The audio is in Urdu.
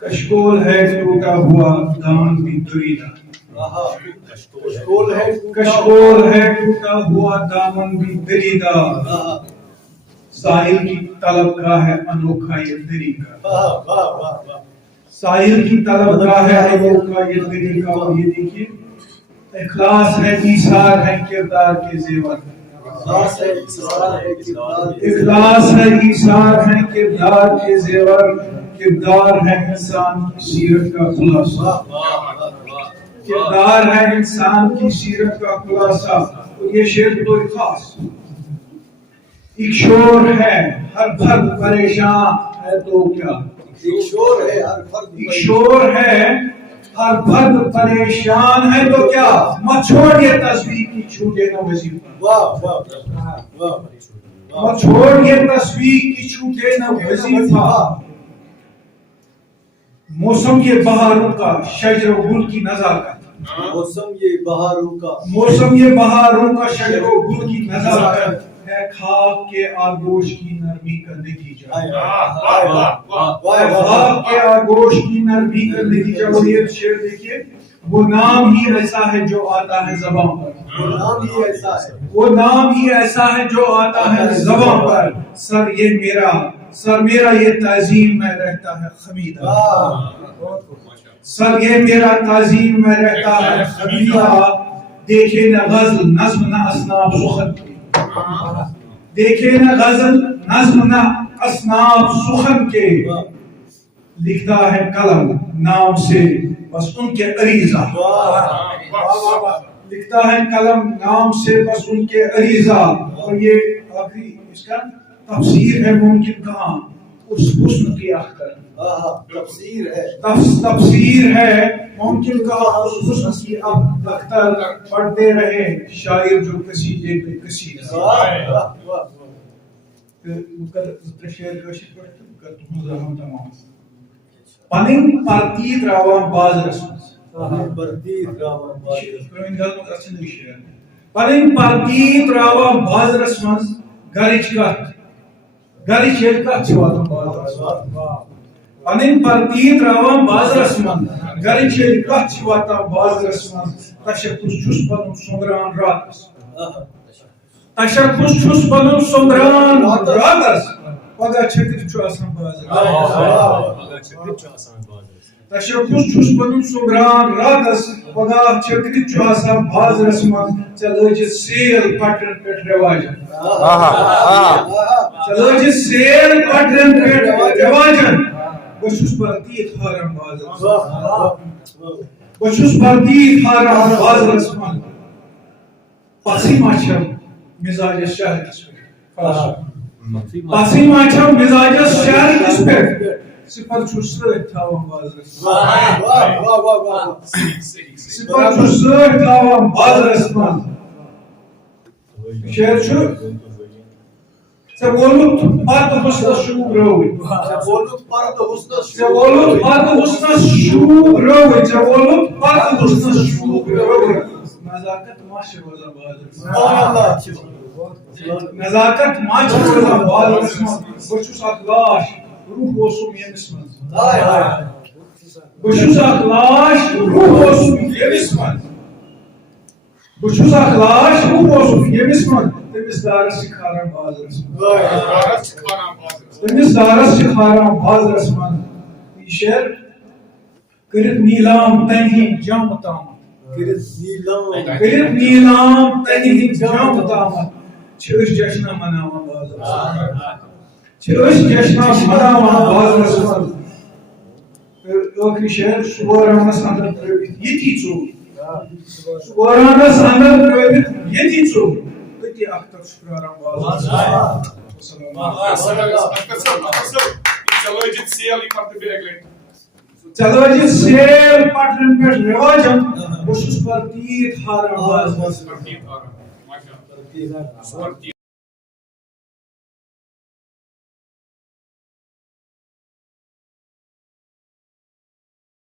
کشکول ہے ٹوٹا ہوا دامن بھی دریدہ، کشکول ہے ٹوٹا ہوا دامن بھی دریدہ، ساحل کی طلب کا ہے انوکھا یہ طریقہ، ساحل کی طلب کا ہے انوکھا یہ طریقہ۔ اور یہ دیکھیے اخلاص ہے ایثار ہے کردار کے زیور، اخلاص ہے ایثار ہے کردار کے زیور، کردار ہے انسان کی سیرت کا خلاصہ، کردار ہے انسان کی سیرت کا خلاصہ۔ تو یہ شعر تو خاص ایک شور ہے ہر فرد پریشان ہے تو کیا، ایک شور ہے ہر فرد پریشان ہے تو کیا، مت چھوڑ یہ تصویر کی چھوٹے نہ وظیفہ، مت چھوڑ یہ تصویر کی چھوٹے نہ وظیفہ، موسم یہ بہاروں کا شجر و گل کی نزاکت، موسم یہ بہاروں کا شجر و گل کی نزاکت ہے، خاک کے آغوش کی نرمی کا نتیجہ، خاک کے آغوش کی نرمی کا نتیجہ۔ اور یہ شعر دیکھیے، وہ نام ہی ایسا ہے جو آتا ہے زبان پر، وہ نام ہی ایسا ہے جو آتا ہے زبان پر، سر میرا یہ تعظیم میں رہتا ہے خمیدہ، سر یہ میرا تعظیم میں رہتا ہے خمیدہ، دیکھے نہ غزل نظم نہ اصناف سخن کے، دیکھے نہ غزل نظم نہ اصناف سخن کے، لکھتا ہے قلم نام سے بس ان کے عریضہ، لکھتا ہے قلم نام سے بس ان کے عریضہ۔ اور یہ آخری اس کا تفسیر ہے ممکن کہاں اس حسن کی اختر، تفسیر ہے ممکن کہاں اس حسن کی اختر، پڑھتے رہے شاعر جو قصیدے پہ قصیدہ، پنن پرتی تراوان بازرس مز، پنن پرتی تراوان بازرس مز، گرچ کت چھ واتان بازرس، پنن پرتی تراوان بازرس مز، گرچ کت چھ واتان بازرس مز، تشخص چھس پنن سومران راتس، تشخص چھس پنن سومران راتس، پگہ چھکرت چھُ آسان بازرس، تشخص چھس پنن سومران راتس، پگہ چھکرت چھُ آسان بازرس مز، چلٲجِتھ سیل پٹرن پٮ۪ٹھ رواجن، چلٲجِتھ سیل پٹرن پٮ۪ٹھ رواجن، بہٕ چھُس پردیٖد ہاران بازرس، بہٕ چھُس پردیٖد ہاران بازرس منٛز، پژھٕے ما چھم مزاجس شہرکِس پٮ۪ٹھ، پژھٕے ما چھم مزاجس شہرکِس پٮ۪ٹھ، صفر چھُس سۭتۍ تھاوان بازرس، صفر چھُس سۭتۍ تھاوان بازرس منٛز۔ شعر چھُ ژےٚ وولُتھ پردٕ حُسنس شوٗب رٲوٕے، ژےٚ وولُتھ پردٕ حُسنس شوٗب رٲوٕے، ژےٚ وولُتھ پردٕ حُسنس شوٗب رٲوٕے، نزاکت ما چھِ روزان بازرس منٛز، نزاکت ما چھِ روزان بازرس منٛز، بہٕ چھُس اکھ لاش روح اوسُم ییٚمِس منٛز، بہٕ چھُس اکھ لاش روح اوسُم ییٚمِس منٛز، بہٕ چھُس اکھ لاش روح اوسُم ییٚمِس منٛز، تٔمِس دارس چھِ کھاران بازرس منٛز، تٔمِس دارس چھِ کھاران بازرس منٛز۔ یہ شعر کٔرِتھ نیٖلام تنہِ ہٕنٛدۍ جم تامتھ، کٔرِتھ نیٖلام تنہِ ہٕنٛدۍ جم تامتھ، چھِ أسۍ جشنا مناوان بازرس منٛز، چھِ أسۍ جشنا مناوان بازرس منٛز۔ ٲخری شعر سُوارانس اندر ترٲوِتھ ییٚتی ژوٚل، سُوارانس اندر ترٲوِتھ ییٚتی ژوٚل، أتی اختر چھُ پراران بازرس چلٲجِتھ سیل پٹرن پٮ۪ٹھ رواجن، بہٕ چھُس پردیٖد ہاران بازرس منٛز،